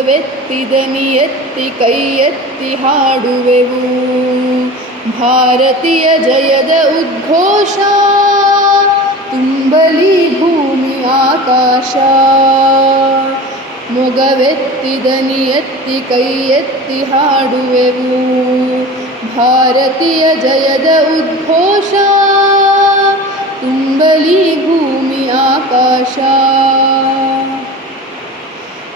ವೆತ್ತಿದನಿ ಎತ್ತಿ ಕೈ ಎತ್ತಿ ಹಾಡುವೆವು ಭಾರತೀಯ ಜಯದ ಉದ್ಘೋಷ ತುಂಬಲಿ ಭೂಮಿ ಆಕಾಶ. ಮೊಗವೆತ್ತಿದನಿ ಎತ್ತಿ ಕೈ ಎತ್ತಿ ಹಾಡುವೆವು ಭಾರತೀಯ ಜಯದ ಉದ್ಘೋಷ ತುಂಬಲಿ ಭೂಮಿ ಆಕಾಶ.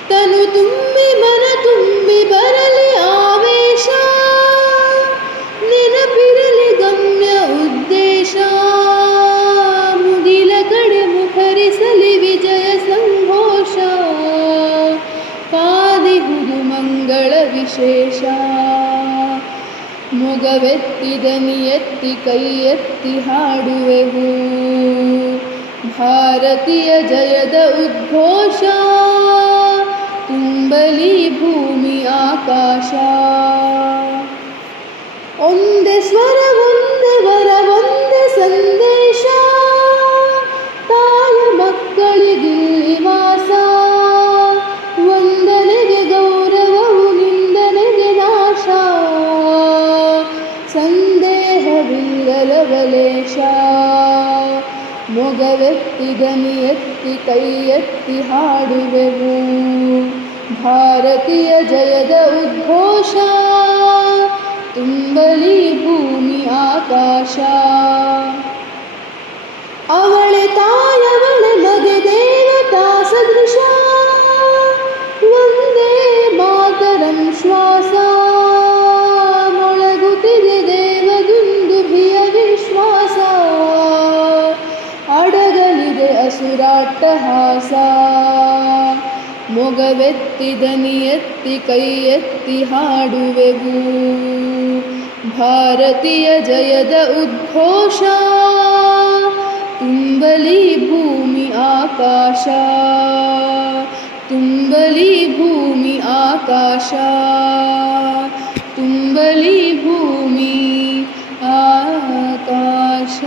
ತನು ತುಂಬಿ ಮನ ತುಂಬಿ ಬರಲಿ ಆವೇಶ ನೆನಪಿರಲಿ ಗಮ್ಯ ಉದ್ದೇಶ ಮುಗಿಲ ಕಡೆ ಮುಖರಿಸಲಿ ವಿಜಯ ಸಂಘೋಷ ಕಾದಿಹುದು ಮಂಗಳ ವಿಶೇಷ. ಮೊಗವೆತ್ತಿದನಿ ಎತ್ತಿ ಕೈ ಎತ್ತಿ ಹಾಡುವೆವು ಭಾರತೀಯ ಜಯದ ಉದ್ಘೋಷ ತುಂಬಲಿ ಭೂಮಿ ಆಕಾಶ. ಒಂದೇ ಸ್ವರ ಒಂದೇ ವರ ಒಂದೇ ಸಂದೇಶ ತಾಯ ಮಕ್ಕಳಿಗಿಲ್ಲಿ ವಾಸ ವಂದನೆಗೆ ಗೌರವವು ನಿಂದನೆಗೆ ನಾಶ ಸಂದೇಹವಿಲ್ಲಲವಲೇಶ. ಮೊಗವೆತ್ತಿದನಿ ಎತ್ತಿ ಕೈ ಎತ್ತಿ ಹಾಡುವೆವು ಭಾರತೀಯ ಜಯದ ಉದ್ಘೋಷ ತುಂಬಲಿ ಭೂಮಿ ಆಕಾಶ. ಅವಳೆ ತಾಯವಳೆ ಮಗೆ ದೇವತಾ ಸದೃಶ ಒಂದೇ ಮಾತರಂ ಶ್ವಾಸ ಮೊಳಗುತ್ತಿದೆ ದೇವದುಂದುಭಿಯ ವಿಶ್ವಾಸ ಅಡಗಲಿದೆ ಅಸುರಾಟ್ಟಹಾಸ. ಮೊಗವೆತ್ತಿದನಿ ಎತ್ತಿ ಕೈ ಎತ್ತಿ ಹಾಡುವೆವು ಭಾರತೀಯ ಜಯದ ಉದ್ಘೋಷ ತುಂಬಲಿ ಭೂಮಿ ಆಕಾಶ ತುಂಬಲಿ ಭೂಮಿ ಆಕಾಶ ತುಂಬಲಿ ಭೂಮಿ ಆಕಾಶ.